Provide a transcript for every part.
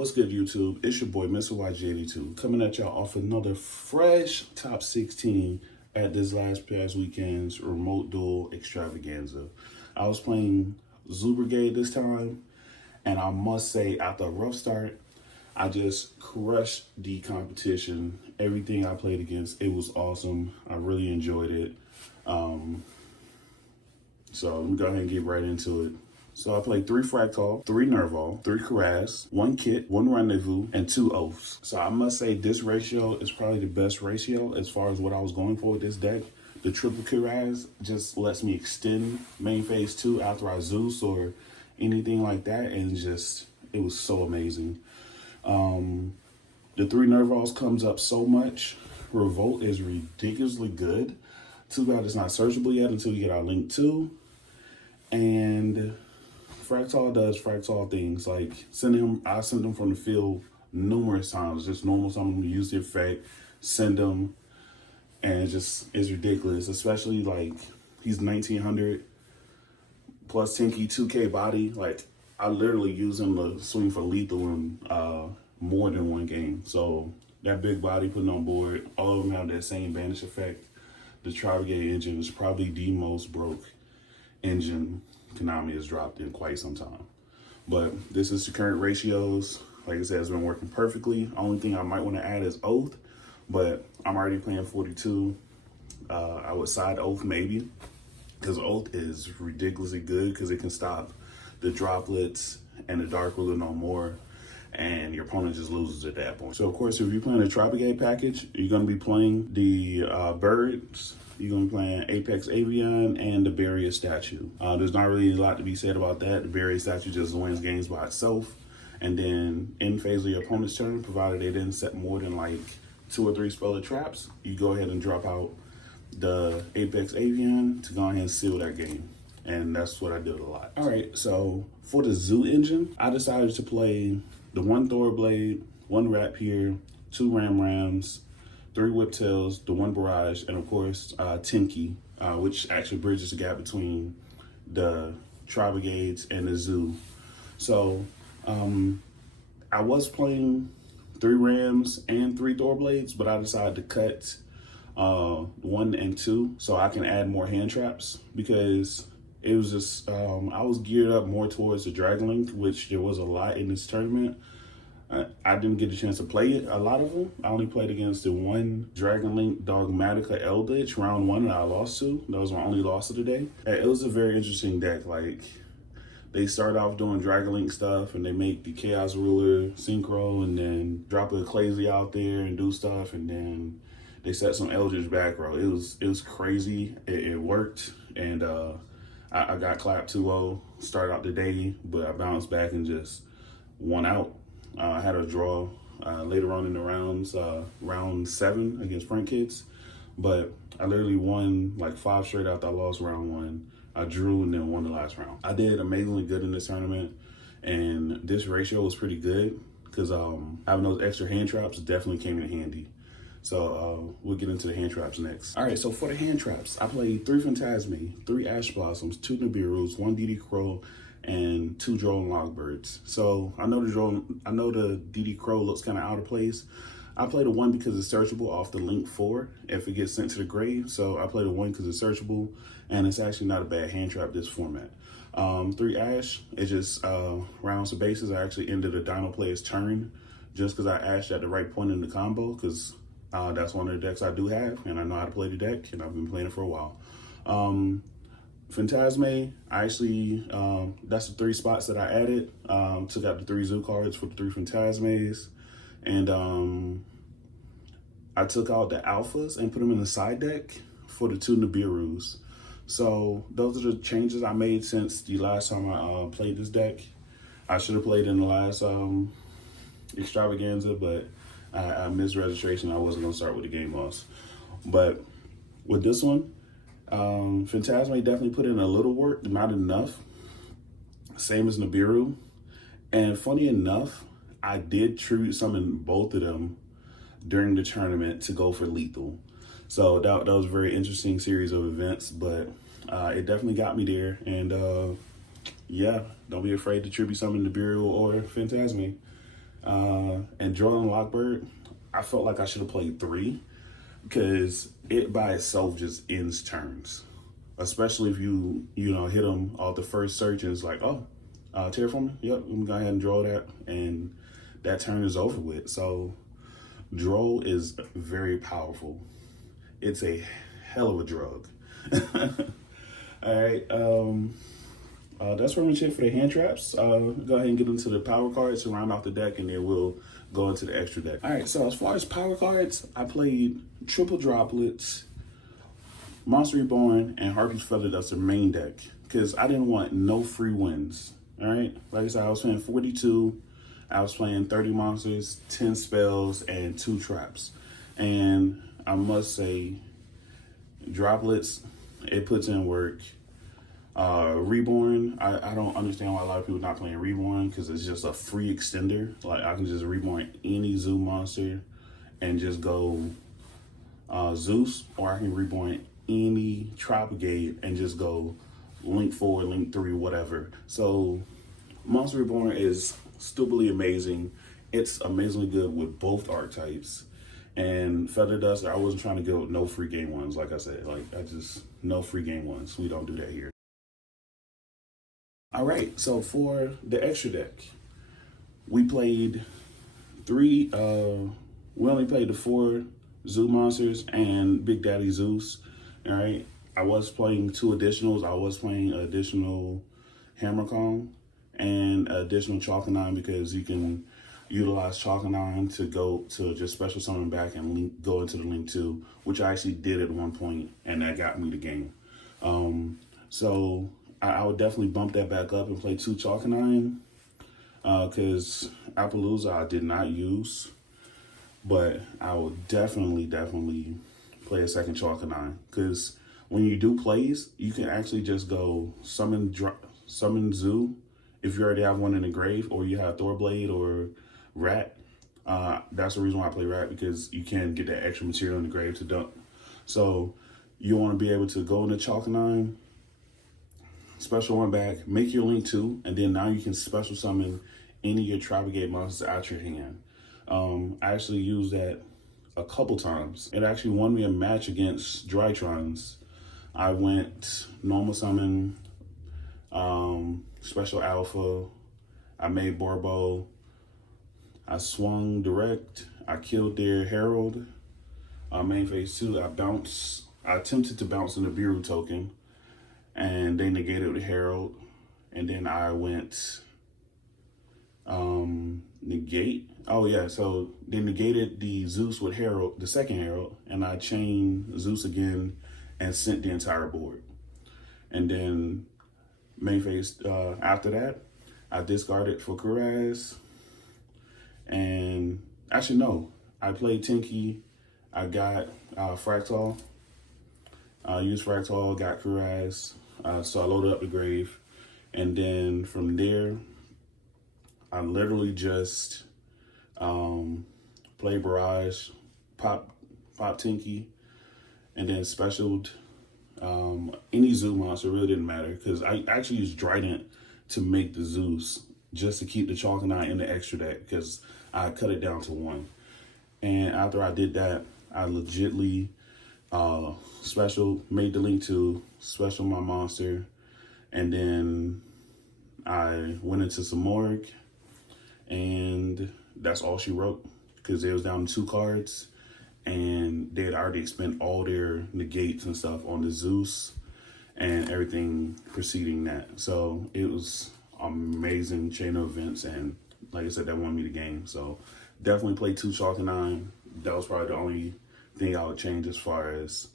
What's good, YouTube? It's your boy, Mr. YG82, coming at y'all off another fresh top 16 at this past weekend's remote duel extravaganza. I was playing Brigade this time, and I must say, after a rough start, I just crushed the competition. Everything I played against, it was awesome. I really enjoyed it. So let me go ahead and get right into it. So I played 3 Fractal, 3 Nerval, 3 Cuirass, 1 Kit, 1 Rendezvous, and 2 Oaths. So I must say this ratio is probably the best ratio as far as what I was going for with this deck. The triple Cuirass just lets me extend main phase 2 after I Zeus or anything like that, and it was so amazing. The 3 Nervals comes up so much. Revolt is ridiculously good. Too bad it's not searchable yet until you get our Link 2. And Fractal does Fractal things, like I sent him from the field numerous times, just normal summon, use the effect, send him, and it's ridiculous, especially like he's 1900 plus 10k 2k body. Like I literally use him to swing for lethal in more than one game. So that big body putting on board, all of them have that same banish effect. The Brigade engine is probably the most broke engine Konami has dropped in quite some time. But this is the current ratios. Like I said, it's been working perfectly. Only thing I might want to add is Oath, but I'm already playing 42. I would side Oath maybe, because Oath is ridiculously good because it can stop the droplets and the Dark Ruler no more, and your opponent just loses at that point. So of course, if you're playing a Brigade package, you're going to be playing the birds. You're going to be playing Apex Avian and the Barrier Statue. There's not really a lot to be said about that. The Barrier Statue just wins games by itself. And then in phase of your opponent's turn, provided they didn't set more than like 2 or 3 spell traps, you go ahead and drop out the Apex Avian to go ahead and seal that game. And that's what I did a lot. All right, so for the Zoo engine, I decided to play the 1 Thorblade, 1 Rapier, 2 Rams, 3 Whiptails, the 1 Barrage, and of course, Tinky, which actually bridges the gap between the Brigades and the Zoo. So I was playing 3 Rams and 3 Thorblades, but I decided to cut 1 and 2 so I can add more hand traps, because it was just, I was geared up more towards the Dragon Link, which there was a lot in this tournament. I didn't get a chance to play it, a lot of them. I only played against the 1 Dragon Link Dogmatica Eldritch round 1 that I lost to. That was my only loss of the day. It was a very interesting deck. Like, they start off doing Dragon Link stuff, and they make the Chaos Ruler synchro, and then drop a Clazy out there and do stuff, and then they set some Eldritch back row. It was crazy. It worked, and I got clapped 2-0, started out the day, but I bounced back and just won out. I had a draw later on in the rounds, round 7 against Frank Kids, but I literally won like 5 straight after I lost round 1. I drew and then won the last round. I did amazingly good in this tournament, and this ratio was pretty good because having those extra hand traps definitely came in handy. So we'll get into the hand traps next. All right, so for the hand traps, I played 3 Phantasme, 3 Ash Blossoms, 2 Nibiru's, 1 DD Crow, and 2 Droll and Logbirds. So I know the DD Crow looks kind of out of place. I played a 1 because it's searchable off the Link 4 if it gets sent to the grave. So I played a 1 because it's searchable, and it's actually not a bad hand trap this format. 3 Ash, it just rounds the bases. I actually ended a Dino player's turn just because I ashed at the right point in the combo, because that's one of the decks I do have, and I know how to play the deck, and I've been playing it for a while. Phantasme, I actually, that's the 3 spots that I added. Took out the 3 Zoo cards for the 3 Phantasmes, and I took out the Alphas and put them in the side deck for the 2 Nibirus. So those are the changes I made since the last time I played this deck. I should have played in the last Extravaganza, but I missed registration. I wasn't gonna start with the game loss. But with this one, Phantasme definitely put in a little work, not enough. Same as Nibiru. And funny enough, I did tribute summon both of them during the tournament to go for lethal. So that was a very interesting series of events, but it definitely got me there. And yeah, don't be afraid to tribute summon Nibiru or Phantasme. And Jordan Lockbird, I felt like I should have played 3 because it by itself just ends turns. Especially if you hit them off the first search and it's like, oh, terraforming, yep, we can go ahead and draw that, and that turn is over with. So draw is very powerful. It's a hell of a drug. All right, that's pretty much it for the hand traps. Go ahead and get into the power cards to round off the deck, and then we'll go into the extra deck. All right, so as far as power cards, I played Triple Droplets, Monster Reborn, and Harpy's Feather. That's the main deck because I didn't want no free wins. All right, like I said, I was playing 42. I was playing 30 monsters, 10 spells, and 2 traps. And I must say, Droplets, it puts in work. Reborn, I don't understand why a lot of people not playing Reborn because it's just a free extender. Like I can just reborn any zoo monster and just go Zeus, or I can reborn any Brigade and just go link 4, link 3, whatever. So Monster Reborn is stupidly amazing. It's amazingly good with both archetypes. And Feather Duster, I wasn't trying to go with no free game ones. Like I said, no free game ones. We don't do that here. All right, so for the extra deck, we played 3, we only played the 4 zoo monsters and Big Daddy Zeus. All right, I was playing 2 additionals. I was playing an additional Hammer Kong and an additional Chalkanine because you can utilize Chalkanine to go to just special summon back and go into the Link 2, which I actually did at one point, and that got me the game. So I would definitely bump that back up and play 2 Chalkanine because Appaloosa I did not use, but I will definitely play a second Chalkanine because when you do plays, you can actually just go summon Zoo if you already have one in the grave, or you have Thorblade or Rat. That's the reason why I play Rat, because you can get that extra material in the grave to dump. So you want to be able to go into Chalkanine, special one back, make your Link 2, and then now you can special summon any of your Brigade monsters out your hand. I actually used that a couple times. It actually won me a match against Drytrons. I went normal summon, special alpha, I made Borbo, I swung direct, I killed their Herald, main phase 2, I attempted to bounce in the Bureau token, and they negated the Herald, and then I went negate. Oh yeah, so they negated the Zeus with Herald, the second Herald, and I chained Zeus again and sent the entire board. And then main phase, after that, I discarded for Kuraz. And actually no, I played Tinky, I got Fractal, used Fractal, got Kuraz, so I loaded up the grave. And then from there, I literally just played Barrage, pop Tinky, and then specialed any zoo monster. Really didn't matter because I actually used Trident to make the Zeus just to keep the Chalkanine in the extra deck because I cut it down to 1. And after I did that, I legitly made the Link 2, special my monster, and then I went into some Morgue, and that's all she wrote because they was down to 2 cards, and they had already spent all their negates and stuff on the Zeus and everything preceding that. So it was amazing chain of events, and like I said, that won me the game. So definitely play 2 Chalkanine. That was probably the only thing I would change as far as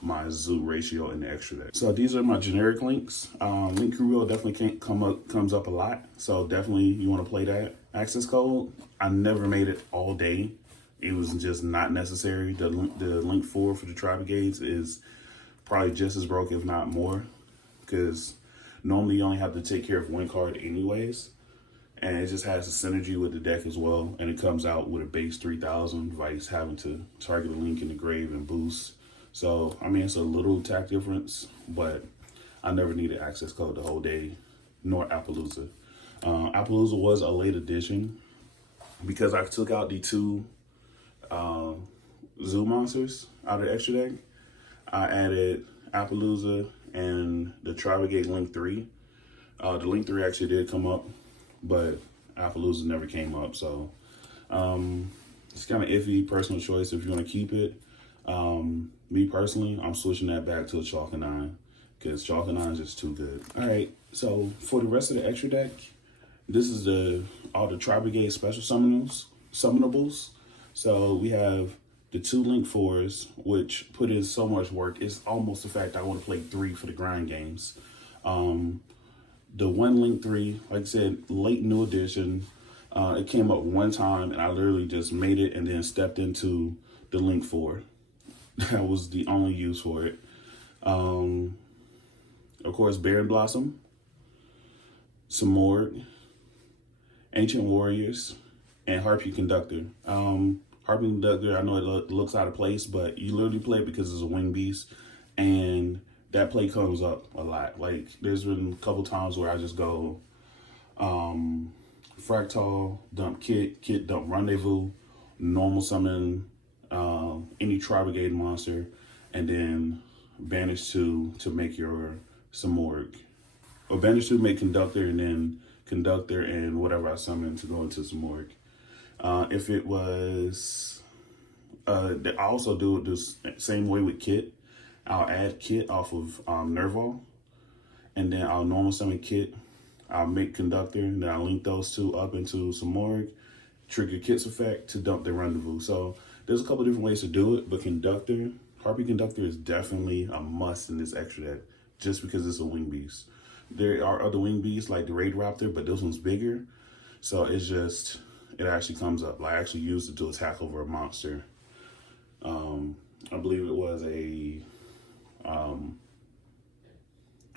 my zoo ratio in the extra deck. So these are my generic links. Link Crew Wheel definitely comes up a lot. So definitely you want to play that. Access code, I never made it all day. It was just not necessary. The Link 4 for the Brigades is probably just as broke, if not more, because normally you only have to take care of 1 card anyways. And it just has a synergy with the deck as well. And it comes out with a base 3000, vice having to target a Link in the grave and boost. So, I mean, it's a little tack difference, but I never needed access code the whole day, nor Appaloosa. Appaloosa was a late addition. because I took out the two zoo monsters out of the extra deck, I added Appaloosa and the Brigade Link 3. The Link 3 actually did come up, but Appaloosa never came up, so it's kind of iffy, personal choice if you want to keep it. Me personally, I'm switching that back to a Chalk and 9 because Chalk and 9 is just too good. All right, so for the rest of the extra deck, this is all the Brigade special summonables. So we have the 2 Link 4s, which put in so much work. It's almost the fact I want to play 3 for the grind games. The 1 Link 3, like I said, late new edition. It came up one time and I literally just made it and then stepped into the Link 4. That was the only use for it. Of course, Baron Blossom, Samorg, Ancient Warriors, and Harpy Conductor. Harpy Conductor, I know it looks out of place, but you literally play it because it's a wing beast, and that play comes up a lot. Like, there's been a couple times where I just go Fractal, dump Kit, dump Rendezvous, normal summon any Brigade monster, and then banish 2 to make your Samorg. Or banish 2 to make Conductor, and then Conductor and whatever I summon to go into Samorg. If it was, I also do it the same way with Kit. I'll add Kit off of Nerval, and then I'll normal summon Kit. I'll make Conductor, and then I'll link those 2 up into Samorg, trigger Kit's effect to dump the Rendezvous. So there's a couple different ways to do it, but Conductor, Harpy Conductor is definitely a must in this extra deck, just because it's a wing beast. There are other wing beasts like the Raid Raptor, but this one's bigger, so it's just, it actually comes up. I actually used it to attack over a monster. I believe it was a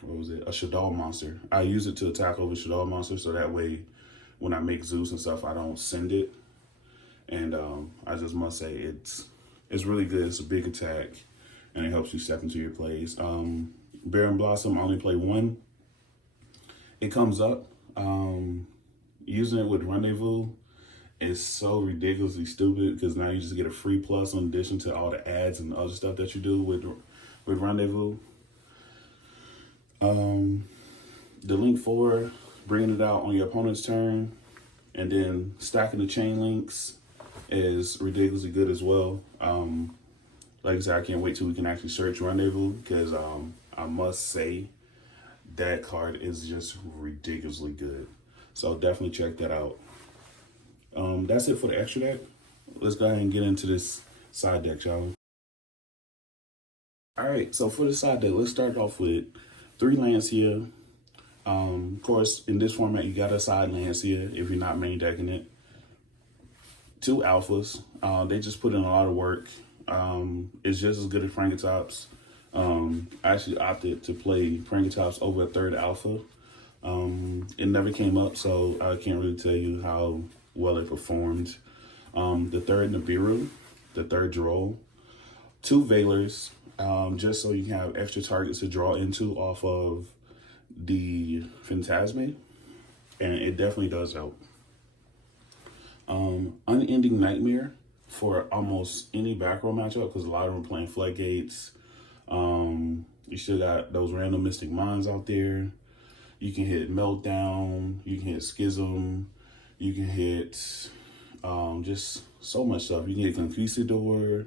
what was it? A Shaddoll monster. I use it to attack over Shaddoll monster, so that way when I make Zeus and stuff, I don't send it. And I just must say it's really good. It's a big attack, and it helps you step into your plays. Baron Blossom, I only play 1. It comes up. Using it with Rendezvous is so ridiculously stupid because now you just get a free plus in addition to all the ads and other stuff that you do with Rendezvous. The Link 4, bringing it out on your opponent's turn, and then stacking the chain links is ridiculously good as well. Like I said, I can't wait till we can actually search Rendezvous because I must say that card is just ridiculously good. So definitely check that out. That's it for the extra deck. Let's go ahead and get into this side deck, y'all. All right, so for the side deck, let's start off with 3 lands here. Of course, in this format, you got a side lands here if you're not main decking it. 2 alphas. They just put in a lot of work. It's just as good as Frankatops. I actually opted to play Frankatops over a 3rd alpha. It never came up, so I can't really tell you how well it performed. The 3rd Nibiru, the 3rd Droll, 2 Veilers, just so you can have extra targets to draw into off of the Phantasme, and it definitely does help. Unending Nightmare for almost any back row matchup because a lot of them are playing Floodgates. You still got those random Mystic Minds out there. You can hit Meltdown, you can hit Schism, you can hit just so much stuff. You can hit Conquistador,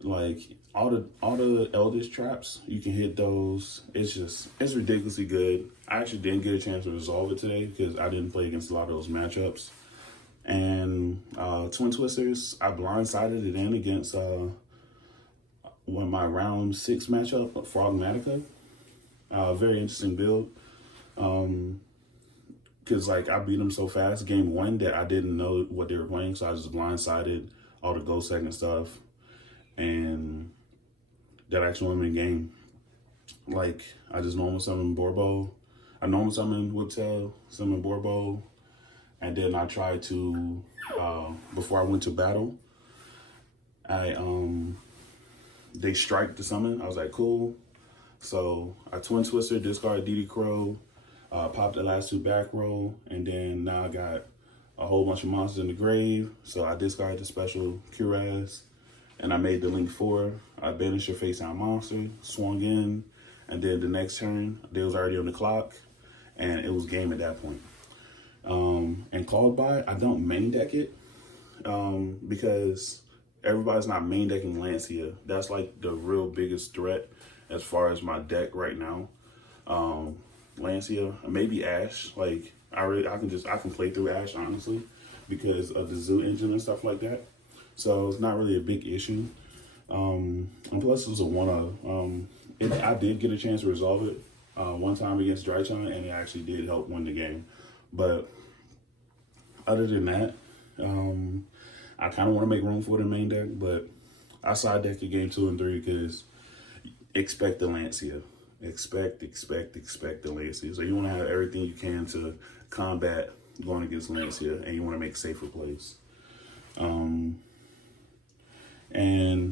like all the Eldritch traps, you can hit those. It's ridiculously good. I actually didn't get a chance to resolve it today because I didn't play against a lot of those matchups. And Twin Twisters, I blindsided it in against one of my round 6 matchup, Frogmatica. Very interesting build. Because like I beat them so fast game 1 that I didn't know what they were playing, so I just blindsided all the Ghost Second stuff, and that actually won me the game. Like I just normal summon Borbo, I normal summon Whiptail, summon Borbo, and then I tried to before I went to battle, they strike the summon. I was like, cool. So I Twin Twister, discard DD Crow, popped the last 2 back row, and then now I got a whole bunch of monsters in the grave. So I discarded the special Cuirass, and I made the Link 4. I banished your face down monster, swung in, and then the next turn, they was already on the clock, and it was game at that point. And called by, I don't main deck it because everybody's not main decking Lancia. That's like the real biggest threat as far as my deck right now. Lancia, maybe Ash. Like I can play through Ash honestly because of the Zoo engine and stuff like that. So it's not really a big issue. And plus it was a one-off. I did get a chance to resolve it one time against Drychon, and it actually did help win the game. But other than that, I kind of want to make room for the main deck, but I side deck in game 2 and 3 because expect the Lancia. Expect the Lancia. So you want to have everything you can to combat going against Lancia, and you want to make safer plays. And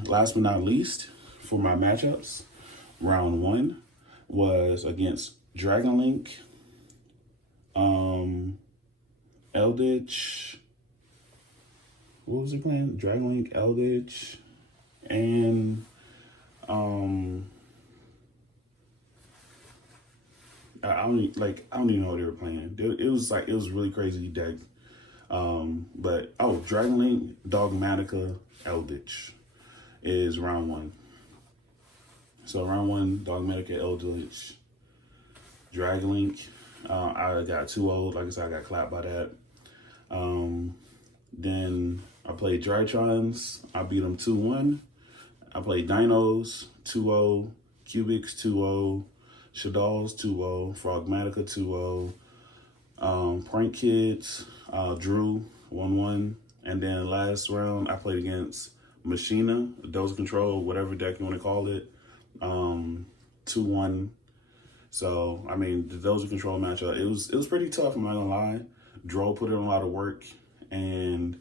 last but not least, for my matchups, round 1 was against Dragon Link, Eldritch. What was he playing? Dragon Link, Eldritch, and I don't even know what they were playing. It was really crazy deck. But Dragon Link, Dogmatica, Eldritch is round 1. So round 1, Dogmatica, Eldritch, Dragon Link. I got 2-0. Like I said, I got clapped by that. Then I played Drytrons. I beat them 2-1. I played Dinos 2-0, Cubics 2-0, Shadalls 2-0, Frogmatica 2-0, Prank Kids, Drew 1-1. And then last round I played against Machina, Dose Control, whatever deck you want to call it, 2-1. So I mean the Dose Control matchup, it was pretty tough, I'm not gonna lie. Dro put in a lot of work, and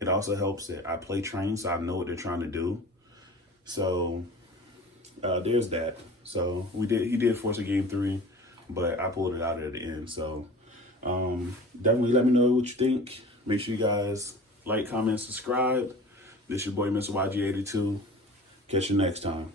it also helps that I play train, so I know what they're trying to do. So there's that. So he did force a game 3, but I pulled it out at the end. So definitely let me know what you think. Make sure you guys like, comment, subscribe. This your boy Mr. YG82. Catch you next time.